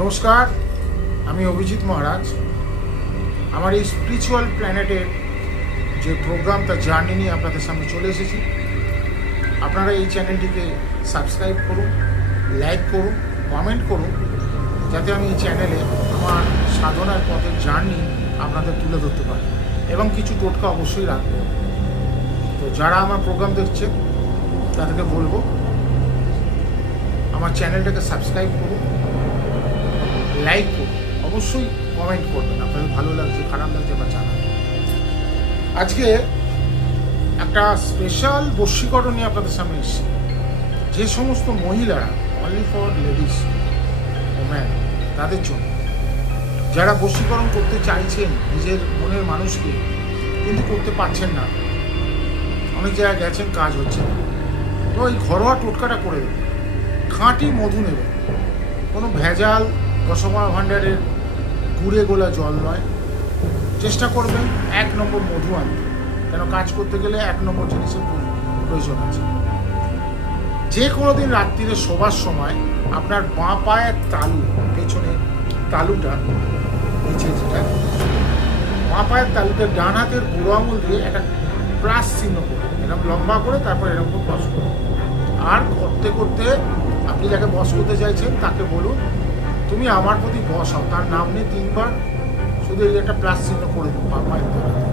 নমস্কার, আমি অভিজিৎ মহারাজ। আমার এই স্পিরিচুয়াল প্ল্যানেটের যে প্রোগ্রাম তার জার্নি নিয়ে আপনাদের সামনে চলে এসেছি। আপনারা এই চ্যানেলটিকে সাবস্ক্রাইব করুন, লাইক করুন, কমেন্ট করুন, যাতে আমি এই চ্যানেলে আমার সাধনার পথের জার্নি আপনাদের তুলে ধরতে পারি এবং কিছু টোটকা অবশ্যই রাখবো। তো যারা আমার প্রোগ্রাম দেখছে তাদেরকে বলবো আমার চ্যানেলটাকে সাবস্ক্রাইব করুন, লাইক করুন, অবশ্যই কমেন্ট করবেন আপনাদের ভালো লাগছে খারাপ লাগছে বা জানান। আজকে একটা স্পেশাল বশীকরণ নিয়ে আপনাদের সামনে এসেছি। যে সমস্ত মহিলারা, অনলি ফর লেডিস ওম্যান, তাদের জন্য, যারা বশীকরণ করতে চাইছেন নিজের মনের মানুষকে কিন্তু করতে পারছেন না, অনেক জায়গায় গেছেন কাজ হচ্ছে না, তো এই ঘরোয়া টোটকাটা করে দেবেন। খাঁটি মধু নেবেন, কোনো ভেজাল দশমা ভাণ্ডারের গুড়ে গোলা জল নয়। চেষ্টা করবেন 1 নম্বর মধু আনতে, কেন কাজ করতে গেলে 1 নম্বর জিনিসের প্রয়োজন আছে। যে কোনো দিন রাত্রিরে শোবার সময় আপনার বাঁ পায়ের তালু, পেছনে তালুটা নিচে যেটা, বাঁ পায়ের তালুতে ডান হাতের বুড়ো আঙুল দিয়ে একটা প্লাস চিহ্ন করুন, এরকম লম্বা করে, তারপর এরকম বস করুন। আর করতে করতে আপনি যাকে বস করতে চাইছেন তাকে বলুন, তুমি আমার প্রতি বস হও। তার নাম নিয়ে 3 বার শুধু এই একটা প্লাস চিহ্ন করে দিন বাঁ পায়ের তালুতে।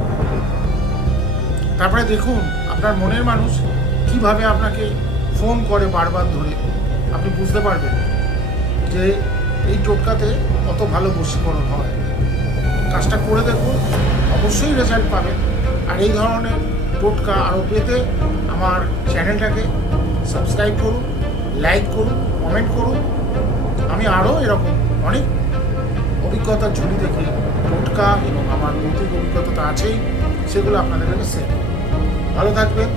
তারপরে দেখুন আপনার মনের মানুষ কিভাবে আপনাকে ফোন করে বারবার ধরে। আপনি বুঝতে পারবেন যে এই টোটকাতে কত ভালো বশীকরণ হয়। কাজটা করে দেখুন, অবশ্যই রেজাল্ট পাবেন। আর এই ধরনের টোটকা আরও পেতে আমার চ্যানেলটাকে সাবস্ক্রাইব করুন, লাইক করুন, কমেন্ট করুন। আমি আরও এরকম অনেক অভিজ্ঞতার ঝুলি দেখি টোটকা, এবং আমার ভৌতিক অভিজ্ঞতা তো আছেই, সেগুলো আপনাদের কাছে শেয়ার করব। ভালো থাকবেন।